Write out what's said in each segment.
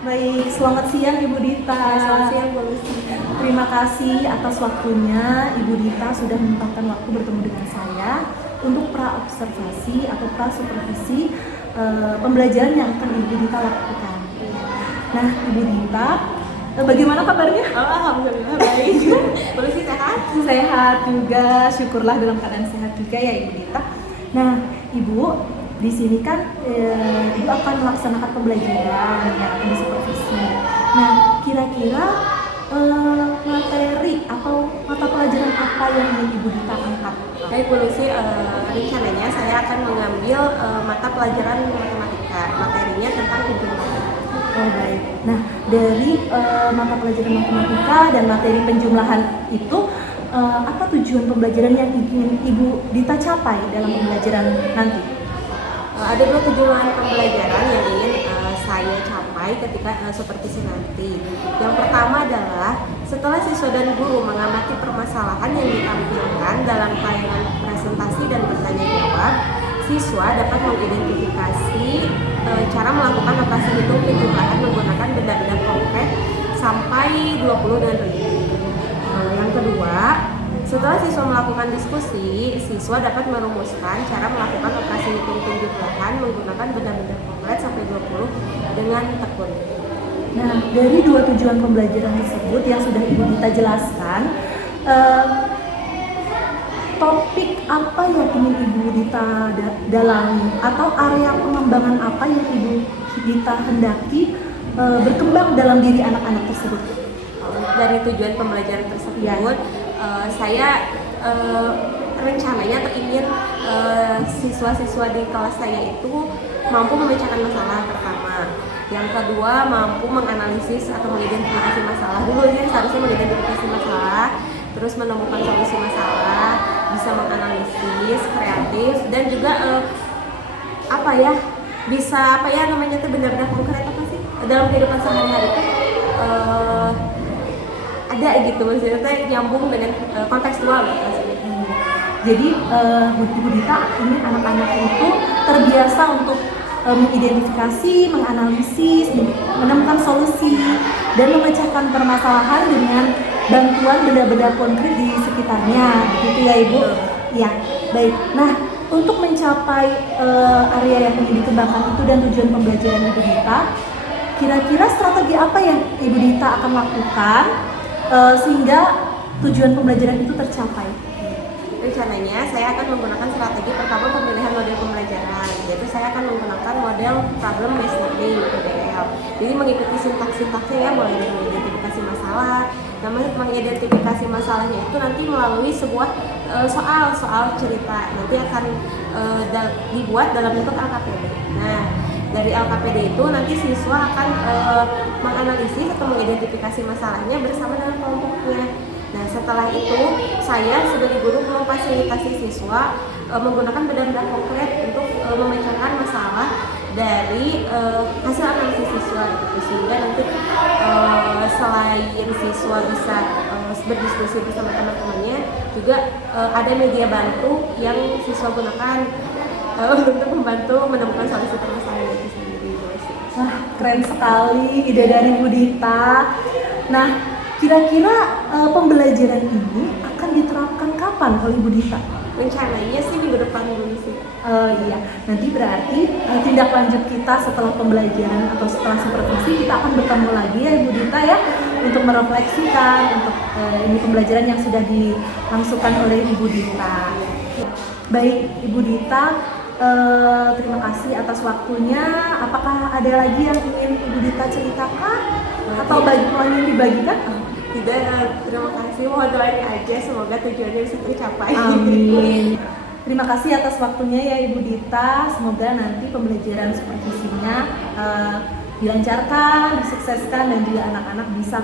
Baik, selamat siang Ibu Dita. Selamat siang, Bu Lucy. Terima kasih atas waktunya Ibu Dita sudah menyempatkan waktu bertemu dengan saya untuk pra-observasi atau pra-supervisi pembelajaran yang akan Ibu Dita lakukan. Nah, Ibu Dita, bagaimana kabarnya? Alhamdulillah baik. Bu Lucy sehat? Sehat juga, syukurlah dalam keadaan sehat juga ya Ibu Dita. Nah, Ibu, di sini kan Ibu akan melaksanakan pembelajaran yang akan disupervisi. Nah, kira-kira materi atau mata pelajaran apa yang ingin Ibu Dita angkat? Baik, Bu Lucy, rencananya saya akan mengambil mata pelajaran matematika. Materinya tentang penjumlahan. Oh baik. Nah, dari mata pelajaran matematika dan materi penjumlahan itu apa tujuan pembelajaran yang ingin Ibu Dita capai dalam pembelajaran nanti? Ada 2 tujuan pembelajaran yang ingin saya capai ketika supervisi nanti. Yang pertama adalah setelah siswa dan guru mengamati permasalahan yang ditampilkan dalam tayangan presentasi dan bertanya jawab, siswa dapat mengidentifikasi cara melakukan operasi hitung penjumlahan menggunakan benda-benda konkret sampai 20 dan lebih. Yang kedua, setelah siswa melakukan diskusi, siswa dapat merumuskan cara melakukan operasi hitung penjumlahan menggunakan benda-benda konkret sampai 20 dengan tekun. Nah, dari 2 tujuan pembelajaran tersebut yang sudah Ibu Dita jelaskan, topik apa yang ingin Ibu Dita dalami atau area pengembangan apa yang Ibu Dita hendaki berkembang dalam diri anak-anak tersebut? Dari tujuan pembelajaran tersebut, Ya. Saya rencananya atau ingin siswa-siswa di kelas saya itu mampu memecahkan masalah pertama. Yang kedua, mampu menganalisis atau mengidentifikasi masalah. Dulu ya seharusnya mengidentifikasi masalah, terus menemukan solusi masalah, bisa menganalisis, kreatif, dan juga bisa namanya tuh benar-benar konkret apa sih dalam kehidupan sehari-hari itu ada gitu, maksudnya nyambung dengan kontekstual maksudnya. Jadi Ibu Dita ingin anak-anak itu terbiasa untuk mengidentifikasi, menganalisis, menemukan solusi, dan memecahkan permasalahan dengan bantuan benda-benda konkret di sekitarnya, begitu ya Ibu? Ya, baik. Nah, untuk mencapai area yang ingin dikembangkan itu dan tujuan pembelajaran Ibu Dita, kira-kira strategi apa yang Ibu Dita akan lakukan sehingga tujuan pembelajaran itu tercapai? Rencananya saya akan menggunakan strategi pertama pemilihan model pembelajaran, yaitu saya akan menggunakan model problem based learning (PBL). Jadi mengikuti sintaks-sintaksnya ya, mulai dari mengidentifikasi masalah. Nah, mengidentifikasi masalahnya itu nanti melalui sebuah soal cerita, nanti akan dibuat dalam bentuk LKPD. Nah, dari LKPD itu nanti siswa akan menganalisis atau mengidentifikasi masalahnya bersama dengan kelompoknya. Nah, setelah itu saya sebagai guru memfasilitasi siswa menggunakan benda-benda konkret untuk memecahkan masalah dari hasil analisis siswa gitu, sehingga nanti selain siswa bisa berdiskusi bersama teman-temannya, juga ada media bantu yang siswa gunakan untuk membantu menemukan solusi permasalahan itu sendiri. Wah, keren sekali ide dari Bu Dita. Nah, kira-kira pembelajaran ini akan diterapkan kapan oleh Bu Dita? Rencananya sih minggu depan dulu sih. Iya, nanti berarti tindak lanjut kita setelah pembelajaran atau setelah supervisi kita akan bertemu lagi ya Ibu Dita ya, untuk merefleksikan untuk ini pembelajaran yang sudah dilangsungkan oleh Ibu Dita. Baik Ibu Dita, terima kasih atas waktunya. Apakah ada lagi yang ingin Ibu Dita ceritakan atau mau yang dibagikan? Tidak, terima kasih. Mohon doain aja semoga tujuannya bisa tercapai. Amin. Terima kasih atas waktunya ya Ibu Dita. Semoga nanti pembelajaran supervisinya dilancarkan, disukseskan, dan juga anak-anak bisa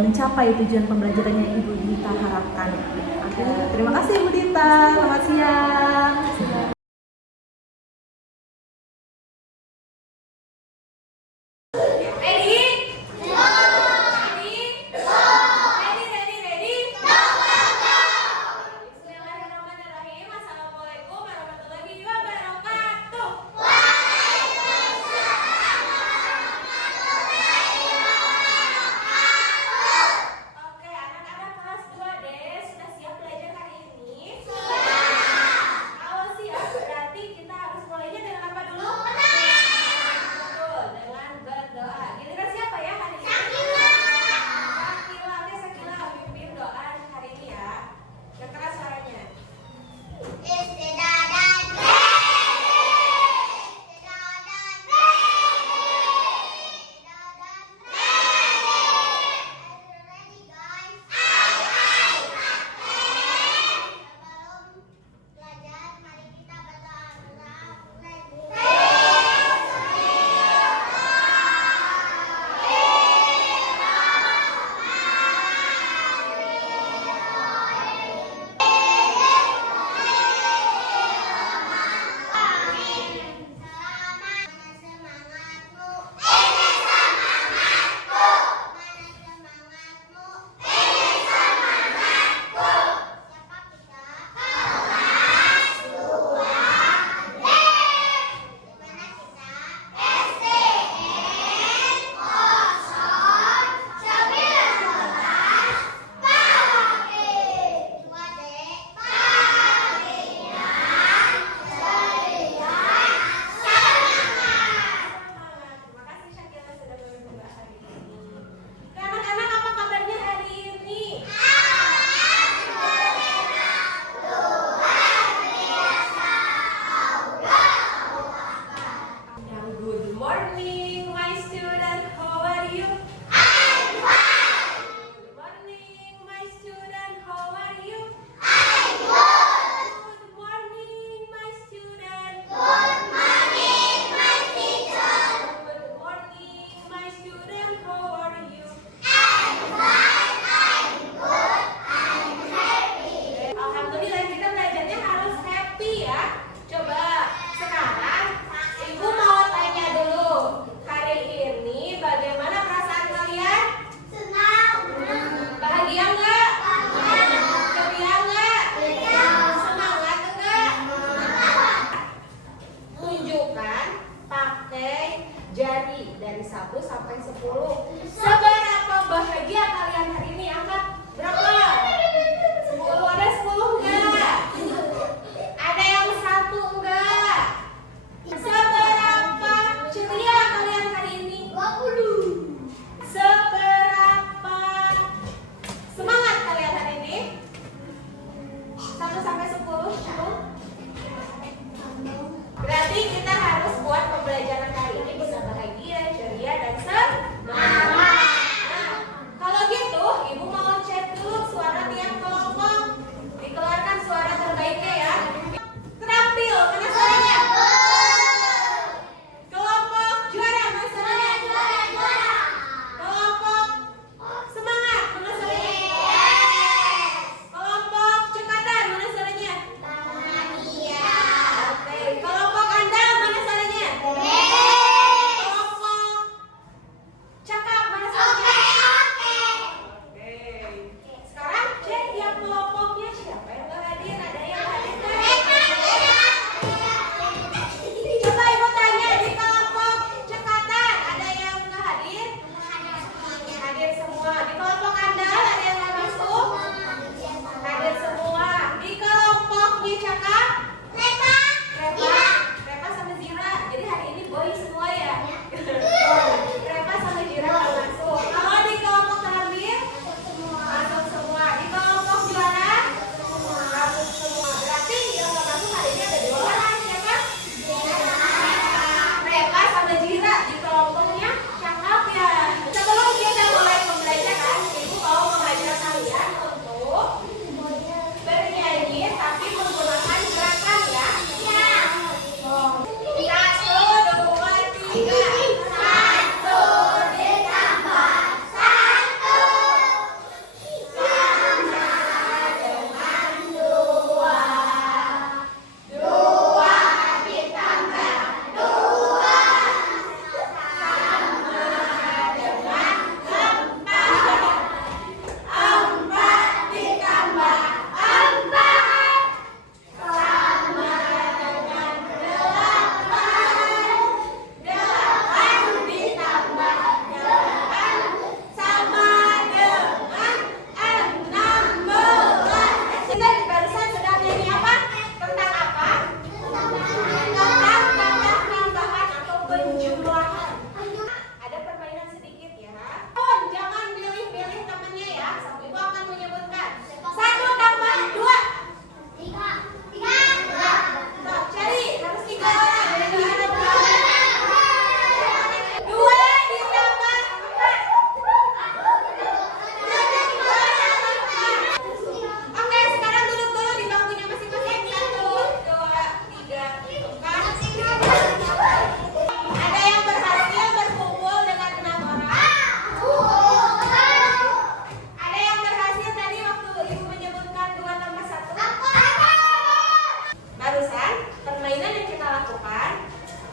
mencapai tujuan pembelajaran yang Ibu Dita harapkan. Terima kasih Ibu Dita. Selamat siang.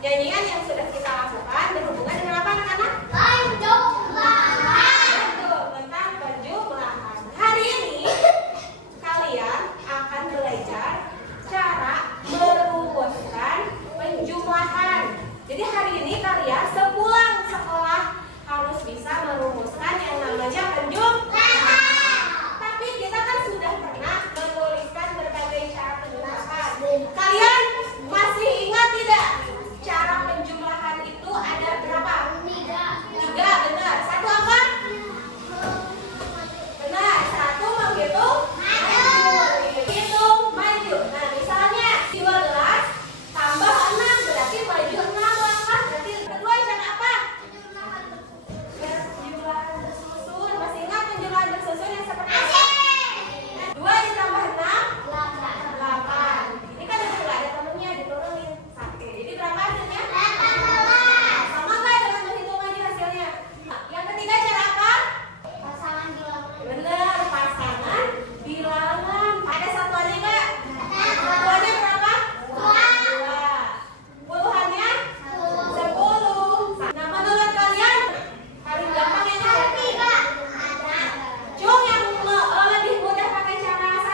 Nyanyian yang sudah kita lakukan berhubungan dengan apa anak-anak? Betul, tentang penjumlahan. Hari ini kalian akan belajar cara merumuskan penjumlahan. Jadi hari ini kalian sepulang sekolah harus bisa merumuskan yang namanya penjumlahan. Tapi kita kan sudah pernah menuliskan berbagai cara penjumlahan. Kalian masih ingat tidak? Cara penjumlahan itu ada berapa? Tiga, benar. Satu apa? Benar, satu menghitung hitung maju. Nah, misalnya 12 tambah 6 berarti maju 6 langkah. Berarti kedua cara apa? Penjumlahan bersusun. Masih ingat penjumlahan bersusun yang seperti apa? 2 ditambah 6 8. Ini kan udah ada temennya diturunin 1. Jadi berapa hasilnya? 18. Sama nggak dengan menghitung maju hasilnya? Yang ketiga cara apa? Bener, pasangan bilangan. Ada satuannya nggak? Satuannya berapa? 2. Puluhannya? 10. Nah, menurut kalian paling gampang yang mana? Cung yang lebih mudah pakai cara 1.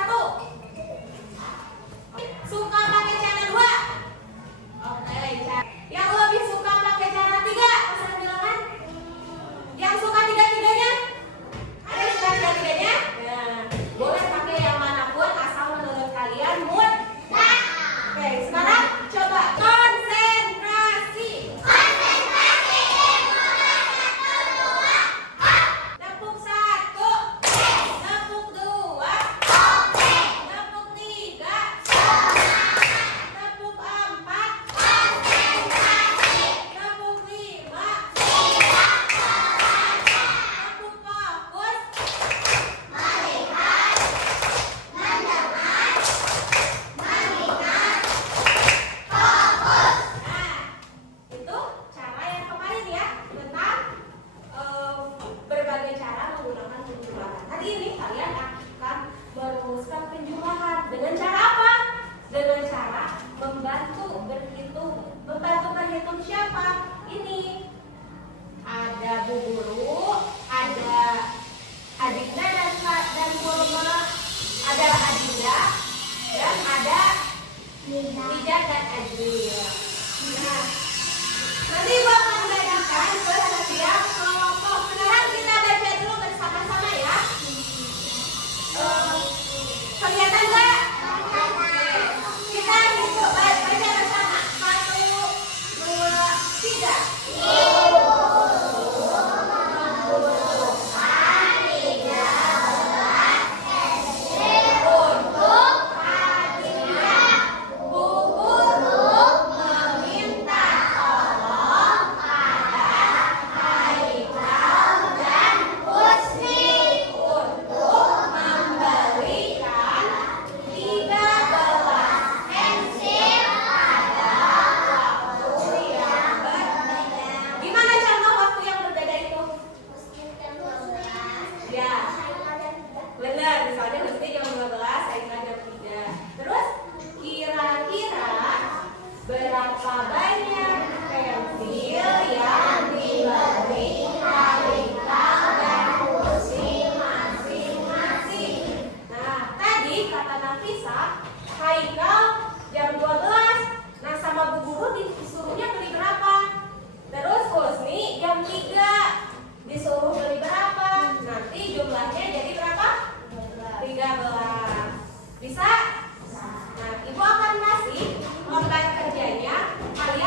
Suka pakai cara 2. Oke, yang lebih suka pakai cara 3. Pasangan bilangan? Yang suka tiga-tiganya? Ada yang suka tiga-tiganya? Nah, boleh pakai yang manapun asal menurut kalian mudah. Oke, sekarang coba konsentrasi. Nepuk 1, nepuk 2, nepuk 3, nepuk 4, nepuk 5, nepuk fokus. Nah, itu cara yang kemarin ya, tentang berbagai cara menggunakan penjumlahan. Hari ini kalian akan merumuskan penjumlahan dengan cara apa? Dengan cara membantu berhitung. Membantu berhitung siapa? Ini ada Bu Guru, ada Adinda dan Purma, ada Adinda, dan ada Ida dan Adil. Nah, nanti Ibu akan bagikan ke setiap kelompok. Sekarang kita baca dulu bersama-sama ya. Kelihatan nggak? Kita hitung baca bersama. 1, 2, 3. Gimana contoh waktu yang berbeda itu? Ya, benar. Misalnya mesti jam 12, Aika jam 3. Terus kira-kira berapa banyak pensil yang diberi Haikal dan Kursi masing-masing? Nah, tadi kata Nafisa, Haikal jam 12. Nah, sama Bu Guru disuruhnya beli berapa? Terus Husni jam 3 disuruh beli berapa? Nanti jumlahnya jadi berapa? 13. Bisa? Nah, Ibu akan kasih lembar kerjanya. Kalian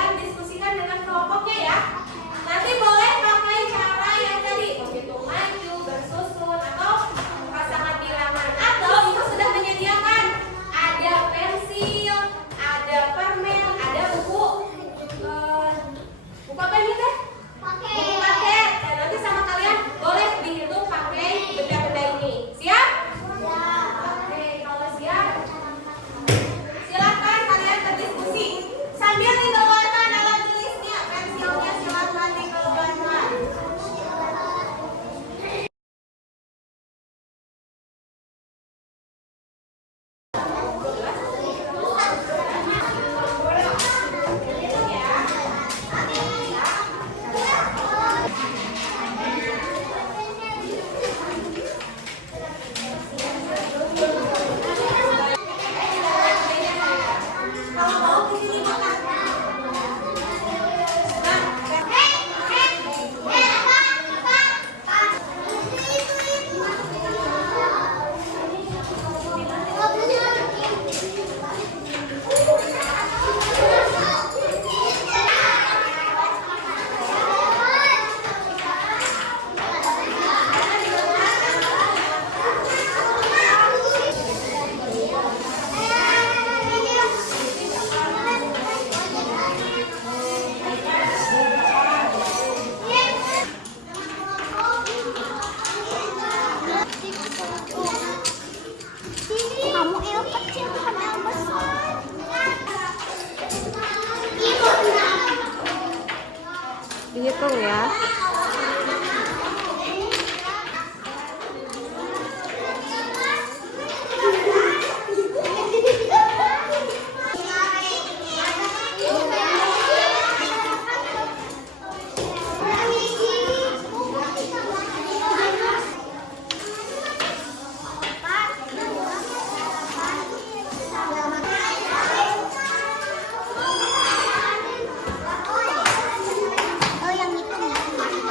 dihitung ya. Oh, yang itu.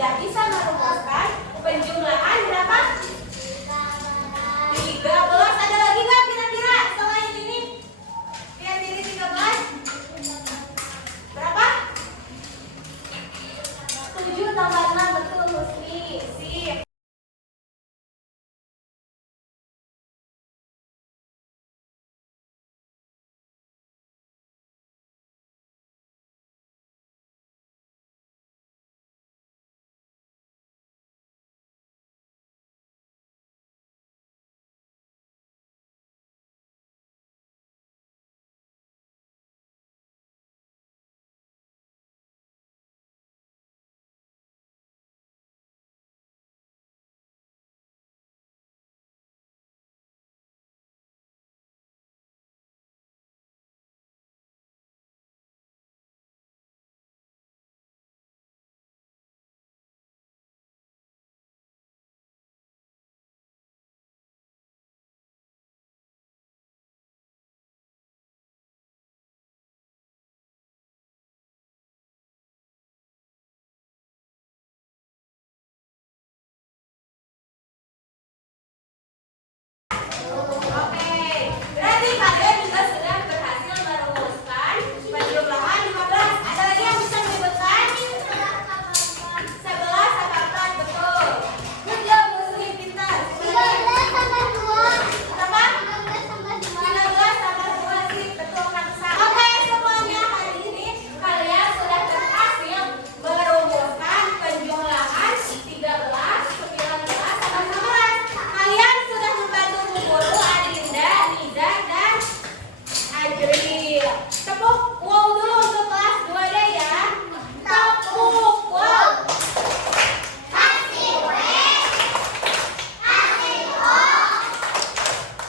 sudah bisa merumuskan penjumlahan berapa? 13. Ada lagi nggak kira-kira selain ini? Lihat ini 13. Berapa? 7 tambah 6, betul Husni. Sip. Oke, berarti kalian juga sudah berhasil merumuskan penjumlahan 15. Ada lagi yang bisa menyebutkan? 11 tambah 4, betul. Good job, Muslim, pintar. 13 tambah 2. Berapa? 13 tambah 2. 13 tambah 2, sip, betul Kamsa. Oke, semuanya hari ini kalian sudah berhasil merumuskan penjumlahan 13, 19, sama 11. Kalian sudah membantu Bu Guru Adinda, Nida, dan Ajril. Tepuk wow dulu untuk kelas 2D ya. Tepuk wow. Kasih W. Kasih O.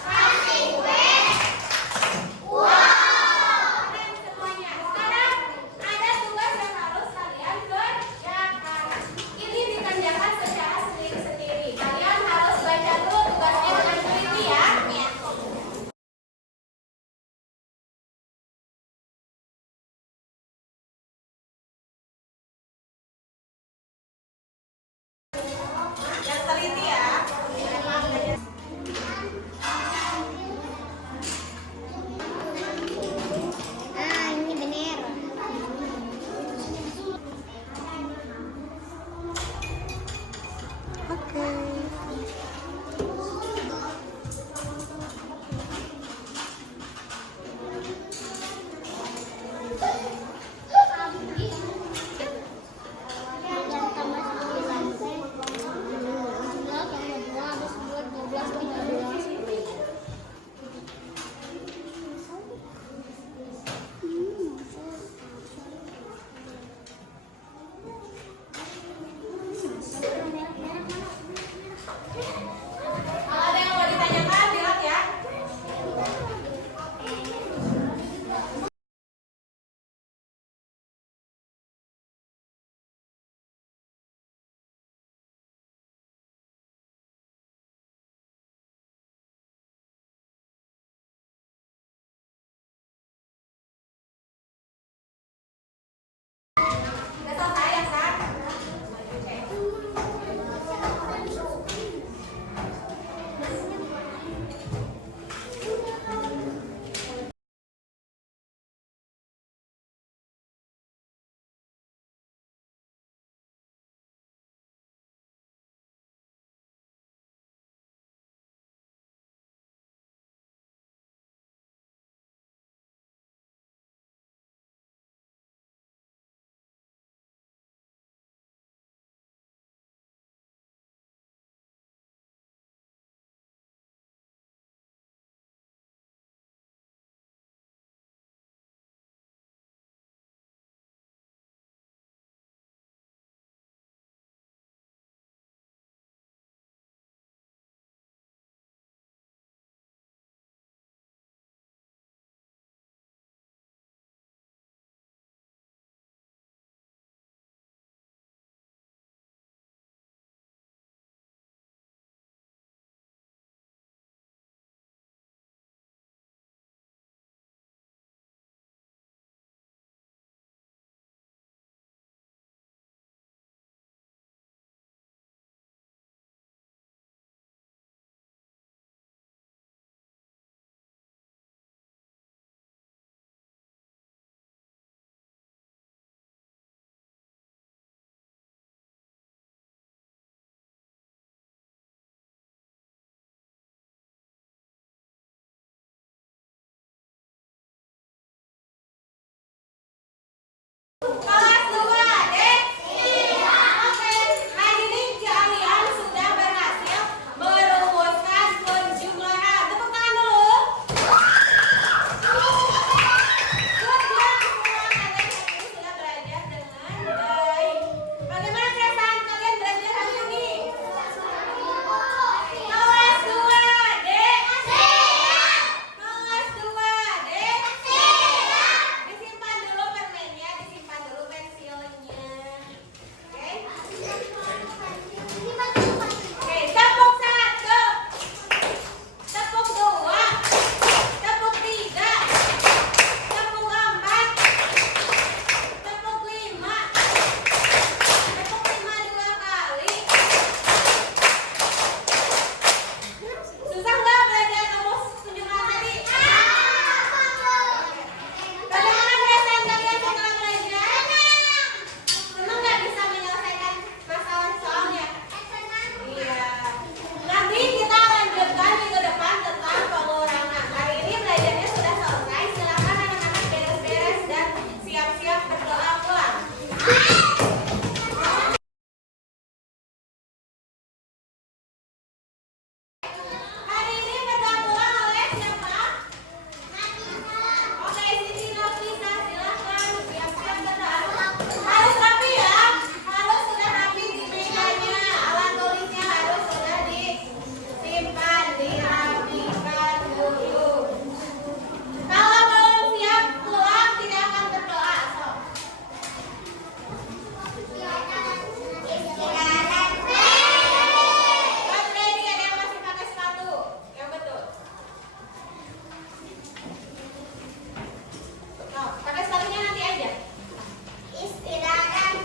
Kasih W. Wow. Keren semuanya. Sekarang ada tugas yang harus kalian kerjakan. Ini dikerjakan secara sendiri-sendiri. Kalian harus baca dulu tugasnya dengan teliti ya. Yang teliti ya. Ini benar. Yang tambah 9. Kelas 2, Dek. Oke, hadirin sekalian sudah berhasil merumuskan penjumlahan. Tepuk tangan dulu. Good job semua, kalian hari ini sudah belajar dengan baik. Bagaimana perasaan kalian belajar hari ini? Kelas 2, Dek. Kelas 2, Dek. Disimpan dulu permennya, disimpan dulu pensilnya. Oke? Oke, tepuk 1, tepuk 2, tepuk 3, tepuk 4, tepuk 5, tepuk 5 2 kali. Susah nggak belajar rumus penjumlahan tadi? Bagaimana perasaan kalian setelah belajar? Senang nggak bisa menyelesaikan masalah soalnya? Iya. Nanti kita lanjutkan minggu depan tentang pengurangan. Hari ini belajarnya sudah selesai. Silakan anak-anak beres-beres dan siap-siap berdoa pulang. Hari ini berdoa pulang oleh siapa? Oke, Siti Nafisa, silakan siap-siap berdoa. Harus rapi ya, harus sudah rapi di mejanya, alat tulisnya harus sudah disimpan, dirapikan dulu. Kalau belum siap pulang tidak akan berdoa. Sok. Buat ready, ada yang masih pakai sepatu, yang betul. Oh, pakai sepatunya nanti aja. Istirahat.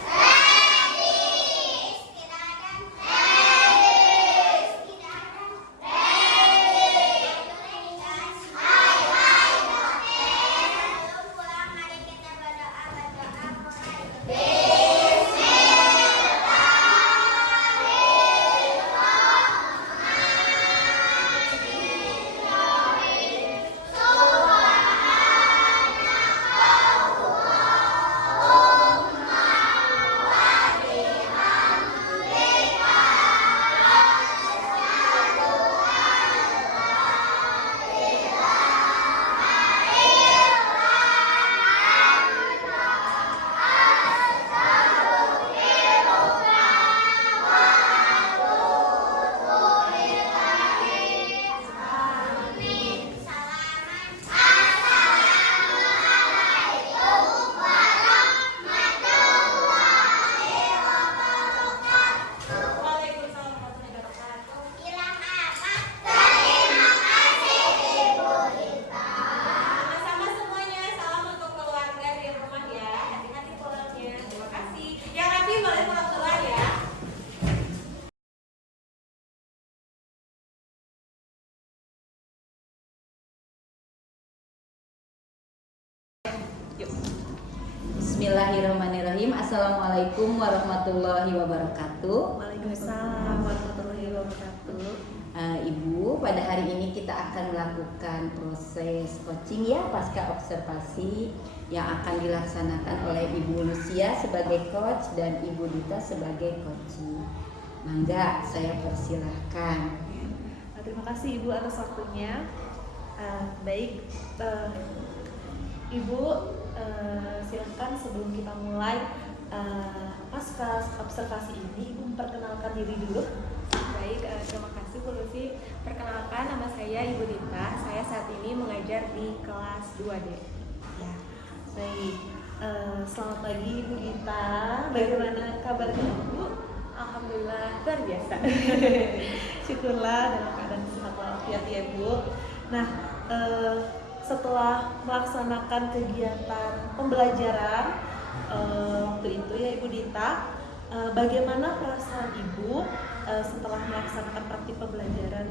Waalaikumsalam warahmatullahi wabarakatuh. Hilang apa? Sama-sama semuanya, salam untuk keluarga di rumah ya. Hati-hati pulangnya. Terima kasih. Yang rapi boleh pulang duluan ya. Bismillahirrahmanirrahim. Assalamualaikum warahmatullahi wabarakatuh. Waalaikumsalam warahmatullahi wabarakatuh. Ibu, pada hari ini kita akan melakukan proses coaching ya pasca observasi yang akan dilaksanakan oleh Ibu Lucia sebagai coach dan Ibu Dita sebagai coaching. Mangga, saya persilahkan. Terima kasih Ibu atas waktunya. Baik, Ibu, silahkan sebelum kita mulai pasca observasi ini, Ibu memperkenalkan diri dulu. Baik, terima kasih Bu Lucy. Perkenalkan, nama saya Ibu Dita. Saya saat ini mengajar di kelas 2D. Ya, baik. Selamat pagi Ibu Dita. Bagaimana kabarnya Ibu? Alhamdulillah, luar biasa. Syukurlah dalam keadaan sehat walafiat ya Bu. Nah, setelah melaksanakan kegiatan pembelajaran waktu itu ya Ibu Dita, bagaimana perasaan Ibu setelah melaksanakan praktik pembelajaran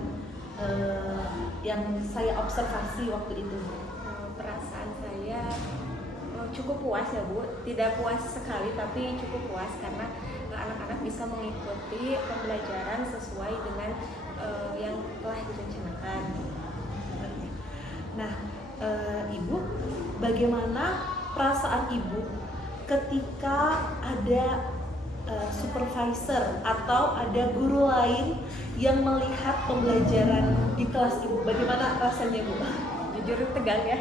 yang saya observasi waktu itu? Perasaan saya cukup puas ya Bu. Tidak puas sekali, tapi cukup puas karena anak-anak bisa mengikuti pembelajaran sesuai dengan yang telah direncanakan. Nah, Ibu, bagaimana perasaan Ibu ketika ada supervisor atau ada guru lain yang melihat pembelajaran di kelas Ibu, bagaimana rasanya Bu? Jujur tegang ya.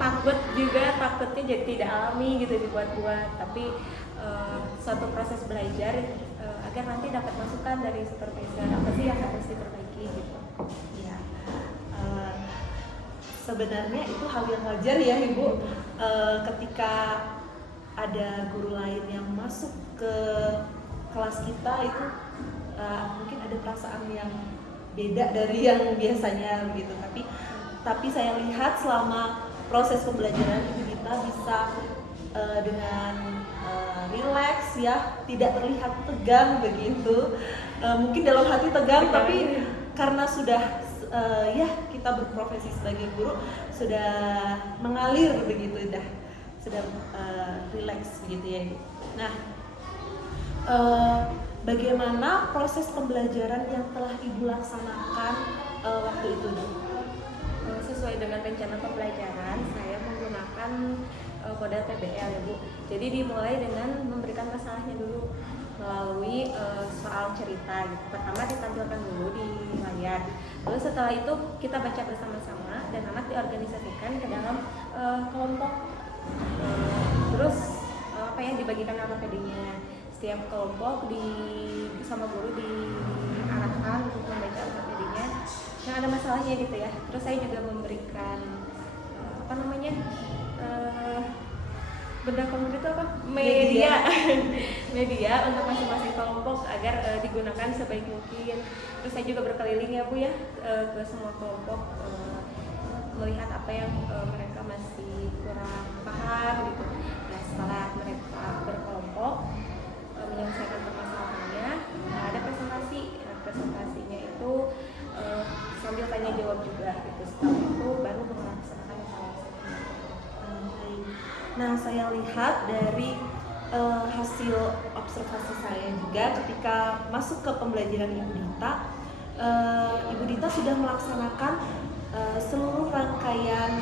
Takutnya jadi tidak alami gitu dibuat-buat, tapi suatu proses belajar agar nanti dapat masukan dari supervisor apa sih yang harus diperbaiki gitu. Ya, sebenarnya itu hal yang wajar ya Ibu, ketika ada guru lain yang masuk ke kelas kita itu mungkin ada perasaan yang beda dari yang biasanya gitu, tapi saya lihat selama proses pembelajaran Ibu Dita bisa dengan rileks ya, tidak terlihat tegang begitu. Mungkin dalam hati tegang, tapi karena sudah ya kita berprofesi sebagai guru sudah mengalir begitu, sudah rileks begitu ya Ibu. Nah, bagaimana proses pembelajaran yang telah Ibu laksanakan waktu itu Bu? Sesuai dengan rencana pembelajaran, saya menggunakan model PBL ya Bu. Jadi dimulai dengan memberikan masalahnya dulu melalui soal cerita gitu. Pertama ditampilkan dulu di layar, lalu setelah itu kita baca bersama-sama dan anak diorganisasikan ke dalam kelompok. Terus dibagikan nama PD-nya. Setiap kelompok sama guru diarahkan untuk membaca PD-nya yang ada masalahnya gitu ya. Terus saya juga memberikan benda konkret itu apa? Media untuk masing-masing kelompok agar digunakan sebaik mungkin. Terus saya juga berkeliling ya Bu ya ke semua kelompok melihat apa yang mereka masih kurang paham gitu. Nah, setelah mereka berkelompok menyelesaikan permasalahannya, ada presentasi. Presentasinya itu sambil tanya jawab juga gitu. Setelah itu baru melaksanakan evaluasi. Nah, saya lihat dari hasil observasi saya juga ketika masuk ke pembelajaran Ibu Dita, Ibu Dita sudah melaksanakan seluruh rangkaian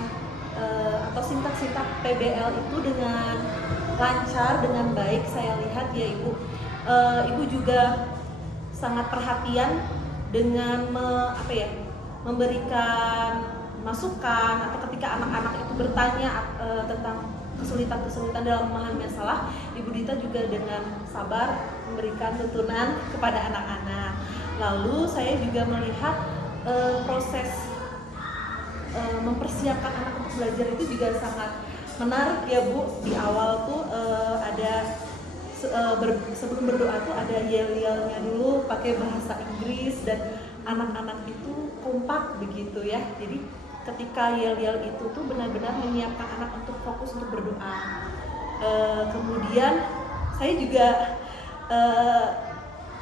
atau sintak-sintak PBL itu dengan lancar, dengan baik. Saya lihat ya Ibu, Ibu juga sangat perhatian dengan memberikan masukan, atau ketika anak-anak itu bertanya tentang kesulitan-kesulitan dalam memahami masalah, Ibu Dita juga dengan sabar memberikan tuntunan kepada anak-anak. Lalu saya juga melihat proses mempersiapkan anak untuk belajar itu juga sangat menarik ya Bu. Di awal tuh ada sebelum berdoa tuh ada yel-yelnya dulu pakai bahasa Inggris, dan anak-anak itu kompak begitu ya. Jadi ketika yel-yel itu tuh benar-benar menyiapkan anak untuk fokus untuk berdoa. Kemudian saya juga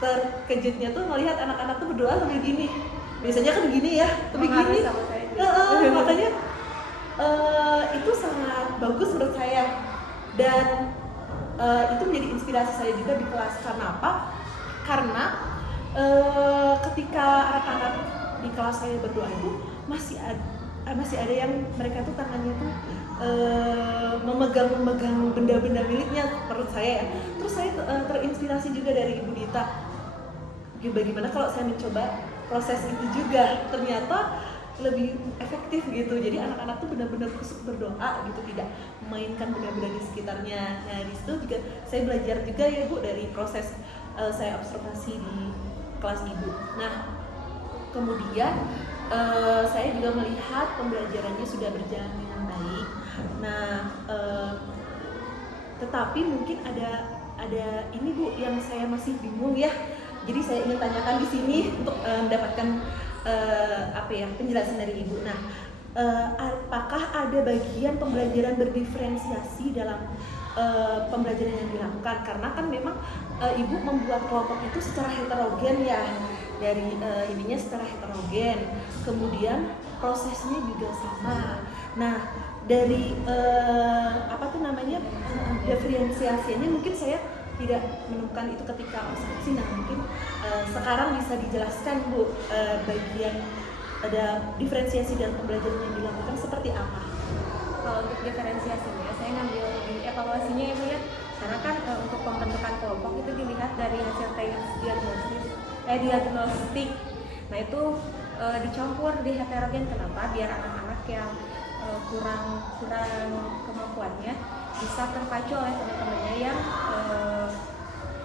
terkejutnya tuh melihat anak-anak tuh berdoa sambil gini. Biasanya kan gini ya, tapi gini. Makanya itu sangat bagus menurut saya, dan itu menjadi inspirasi saya juga di kelas. Karena apa? Karena ketika anak-anak di kelas saya berdoa itu masih ada yang mereka tuh tangannya tuh memegang benda-benda miliknya menurut saya ya. Terus saya terinspirasi juga dari Ibu Dita, bagaimana kalau saya mencoba proses itu juga, ternyata lebih efektif gitu. Jadi anak-anak tuh benar-benar kusuk berdoa gitu, tidak memainkan benda-benda di sekitarnya. Nah, di situ juga saya belajar juga ya Bu dari proses saya observasi di kelas Ibu. Nah, kemudian saya juga melihat pembelajarannya sudah berjalan dengan baik. Nah, tetapi mungkin ada ini Bu yang saya masih bingung ya. Jadi saya ingin tanyakan di sini untuk mendapatkan penjelasan dari Ibu. Nah, apakah ada bagian pembelajaran berdiferensiasi dalam pembelajaran yang dilakukan? Karena kan memang Ibu membuat kelompok itu secara heterogen ya, dari ininya secara heterogen, kemudian prosesnya juga sama. Nah, dari diferensiasinya mungkin saya tidak menemukan itu ketika observasi. Nah, mungkin sekarang bisa dijelaskan Bu, bagian ada diferensiasi dalam pembelajaran yang dilakukan seperti apa? Kalau untuk diferensiasinya, saya saya ngambil di evaluasinya ya Bu ya, karena kan untuk pembentukan kelompok itu dilihat dari hasil tes diagnostik. Nah itu dicampur di heterogen. Kenapa? Biar anak-anak yang kurang kemampuannya bisa terpacu oleh teman-temannya yang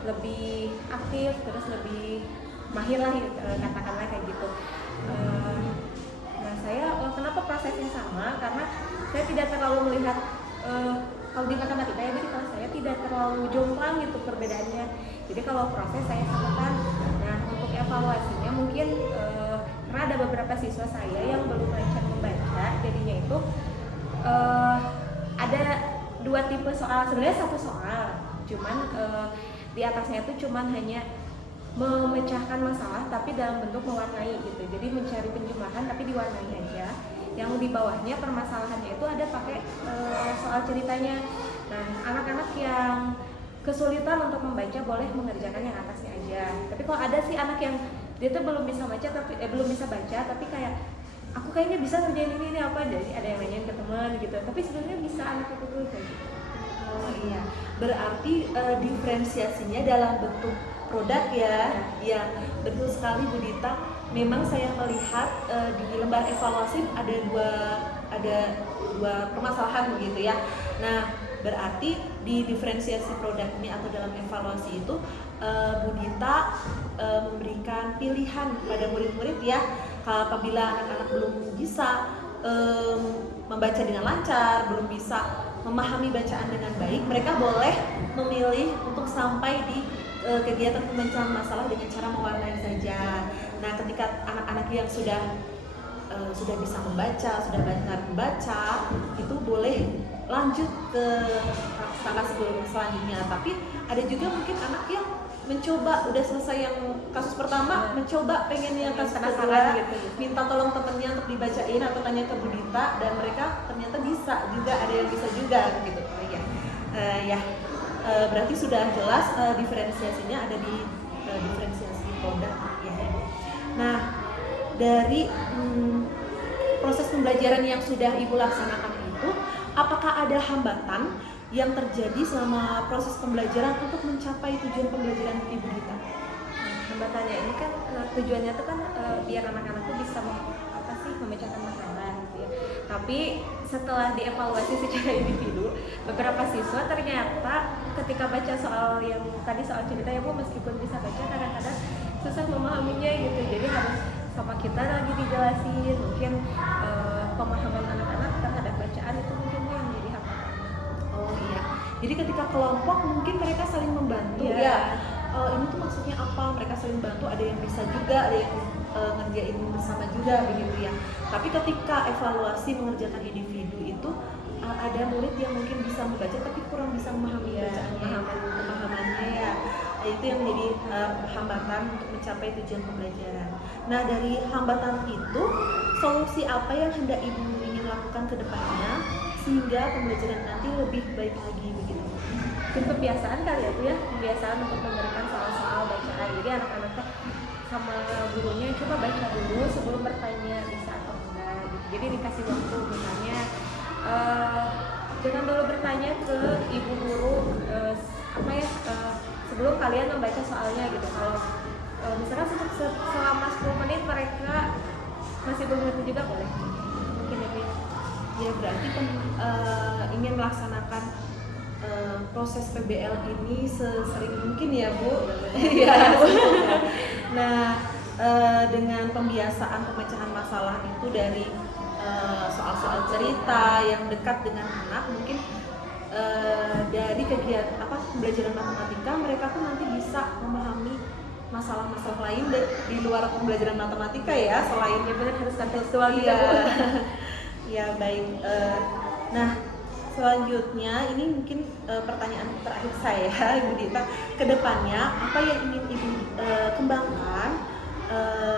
lebih aktif, terus lebih mahir lah katakanlah kayak gitu. Nah saya kenapa prosesnya sama? Karena saya tidak terlalu melihat kalau di matematika ya, jadi kalau saya tidak terlalu jomplang gitu perbedaannya. Jadi kalau proses saya samakan. Nah untuk evaluasinya mungkin karena ada beberapa siswa saya yang belum lancar membaca, jadinya itu ada 2 tipe soal, sebenarnya 1 soal, cuman di atasnya itu cuman hanya memecahkan masalah tapi dalam bentuk mewarnai gitu. Jadi mencari penjumlahan tapi diwarnai aja. Yang di bawahnya permasalahannya itu ada pakai soal ceritanya. Nah, anak-anak yang kesulitan untuk membaca boleh mengerjakan yang atasnya aja. Tapi kalau ada sih anak yang dia tuh belum bisa baca tapi kayak aku kayaknya bisa ngerjain ini apa, jadi ada yang nanyain ke teman gitu. Tapi sebenarnya bisa anak itu tuh kayak gitu. Oh iya, berarti diferensiasinya dalam bentuk produk ya. Ya, betul sekali Bu Dita. Memang saya melihat di lembar evaluasi ada dua permasalahan begitu ya. Nah, berarti di diferensiasi produk ini atau dalam evaluasi itu Bu Dita memberikan pilihan pada murid-murid ya, apabila anak-anak belum bisa membaca dengan lancar, belum bisa memahami bacaan dengan baik, mereka boleh memilih untuk sampai di kegiatan pemecahan masalah dengan cara mewarnai saja. Nah, ketika anak-anak yang sudah bisa membaca, sudah membaca, itu boleh lanjut ke tangga selanjutnya. Tapi ada juga mungkin anak yang mencoba, udah selesai yang kasus pertama, mencoba pengen yang kasus kedua, gitu. minta tolong temennya untuk dibacain atau tanya ke Bu Dita, dan mereka ternyata bisa juga, ada yang bisa juga gitu. Berarti sudah jelas diferensiasinya ada di diferensiasi produk ya. Nah, dari proses pembelajaran yang sudah Ibu laksanakan itu, apakah ada hambatan yang terjadi selama proses pembelajaran untuk mencapai tujuan pembelajaran Ibu Dita? Hambatannya ini kan tujuannya tuh kan biar anak-anak tuh bisa memecahkan masalah gitu ya. Tapi setelah dievaluasi secara individu, beberapa siswa ternyata ketika baca soal yang tadi soal cerita ya Bu, meskipun bisa baca kadang-kadang susah memahaminya gitu. Jadi harus sama kita lagi dijelasin, mungkin pemahaman anak-anak terhadap bacaan itu mungkin yang jadi hambatan. Oh iya, jadi ketika kelompok mungkin mereka saling membantu ya. Ini tuh maksudnya apa, mereka saling bantu, ada yang bisa juga, ada yang ngerjain bersama juga begitu ya. Tapi ketika evaluasi mengerjakan individu itu ada murid yang mungkin bisa membaca tapi kurang bisa memahami bacaannya, pemahamannya ya. Nah, itu yang menjadi hambatan untuk mencapai tujuan pembelajaran. Nah, dari hambatan itu, solusi apa yang hendak Ibu ingin lakukan ke depannya sehingga pembelajaran nanti lebih baik lagi begitu? Mungkin kebiasaan kali ya Bu ya, kebiasaan untuk memberikan soal-soal bacaan. Jadi anak-anaknya sama gurunya coba baca dulu sebelum bertanya bisa atau enggak gitu. Jadi dikasih waktu, misalnya jangan dulu bertanya ke ibu guru sebelum kalian membaca soalnya gitu. Kalau misalkan selama 10 menit mereka masih belum ngerti juga boleh. Mungkin itu ya, berarti ingin melaksanakan proses PBL ini sesering mungkin ya Bu. Ya. Nah, dengan pembiasaan pemecahan masalah itu dari soal-soal cerita yang dekat dengan anak, mungkin dari kegiatan pembelajaran matematika, mereka pun nanti bisa memahami masalah-masalah lain di luar pembelajaran matematika ya, selain benar harus kontekstual juga Bu. Ya baik. Nah, selanjutnya ini mungkin pertanyaan terakhir saya, Ibu Dita. Kedepannya apa yang ingin Ibu kembangkan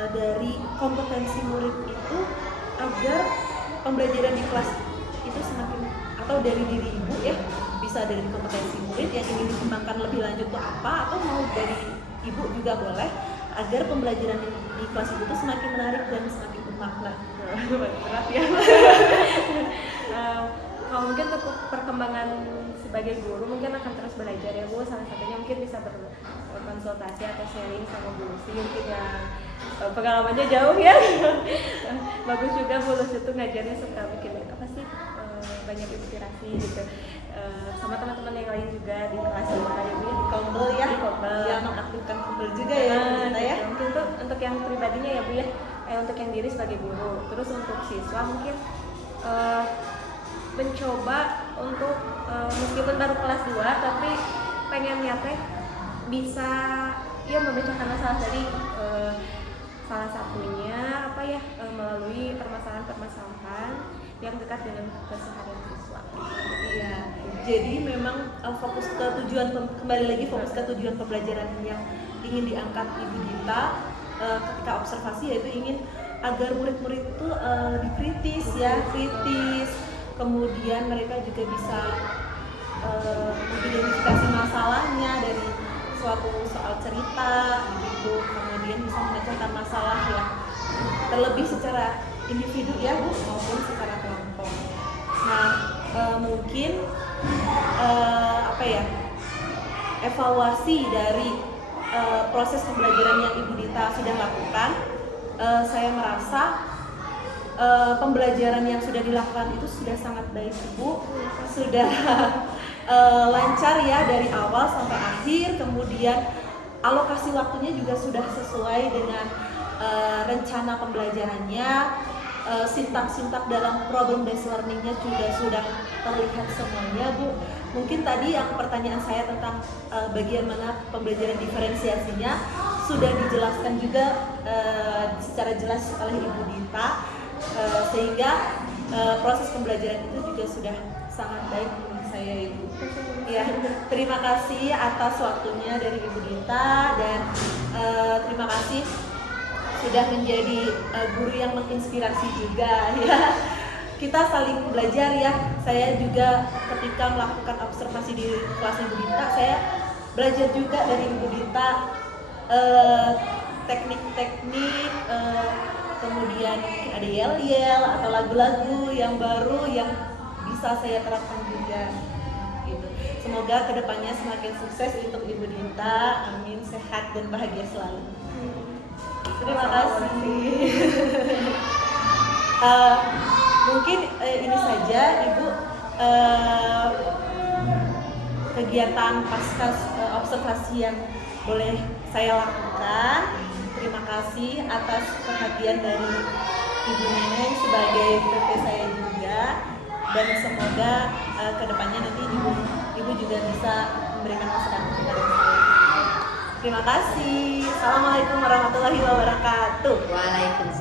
dari kompetensi murid itu agar pembelajaran di kelas itu semakin, atau dari diri Ibu ya, bisa dari kompetensi murid yang ingin dikembangkan lebih lanjut itu apa, atau mau dari Ibu juga boleh, agar pembelajaran di kelas itu semakin menarik dan semakin bermakna. Berat ya. kalau mungkin untuk perkembangan sebagai guru mungkin akan terus belajar ya Bu. Salah satunya mungkin bisa berkonsultasi atau sharing sama Bu Lucy mungkin yang pengalamannya jauh ya. Bagus juga Bu Lucy itu ngajarnya suka bikin apa sih banyak inspirasi gitu. Sama teman-teman yang lain juga di kelas juga ya Bu, di Kombel ya, di Kombel. yang mengaktifkan Kombel juga ya Bu Dita ya. Mungkin tuh untuk yang pribadinya ya Bu ya, untuk yang diri sebagai guru. Terus untuk siswa mungkin mencoba untuk meskipun baru kelas 2 tapi pengennya teh bisa ya memecahkan masalah tadi, salah satunya apa ya, melalui permasalahan-permasalahan yang dekat dengan keseharian siswa. Iya, jadi memang fokus ke tujuan kembali lagi fokus ke tujuan pembelajaran yang ingin diangkat Ibu Dita ketika observasi, yaitu ingin agar murid-murid itu lebih kritis ya, kritis, kemudian mereka juga bisa mengidentifikasi masalahnya dari suatu soal cerita gitu, kemudian bisa memecahkan masalah yang terlebih secara individu ya Bu maupun secara kelompok. Nah mungkin apa ya, evaluasi dari proses pembelajaran yang Ibu Dita sudah lakukan, saya merasa pembelajaran yang sudah dilakukan itu sudah sangat baik Bu, sudah lancar ya dari awal sampai akhir, kemudian alokasi waktunya juga sudah sesuai dengan rencana pembelajarannya, sintak-sintak dalam problem based learning-nya juga sudah terlihat semuanya Bu. Mungkin tadi yang pertanyaan saya tentang bagian mana pembelajaran diferensiasinya sudah dijelaskan juga secara jelas oleh Ibu Dita, sehingga proses pembelajaran itu juga sudah sangat baik menurut saya Ibu. Ya, terima kasih atas waktunya dari Ibu Dita, dan terima kasih sudah menjadi guru yang menginspirasi juga ya. Kita saling belajar ya. Saya juga ketika melakukan observasi di kelas Ibu Dita, saya belajar juga dari Ibu Dita teknik-teknik, kemudian mungkin ada yel-yel atau lagu-lagu yang baru yang bisa saya terapkan juga gitu. Semoga kedepannya semakin sukses untuk Ibu Dita, amin, sehat dan bahagia selalu. Terima kasih. Mungkin ini saja Ibu kegiatan pasca observasi yang boleh saya lakukan. Terima kasih atas perhatian dari Ibu Neneng sebagai PT saya juga, dan semoga kedepannya nanti Ibu juga bisa memberikan masukan kepada saya. Terima kasih. Assalamualaikum warahmatullahi wabarakatuh. Waalaikumsalam.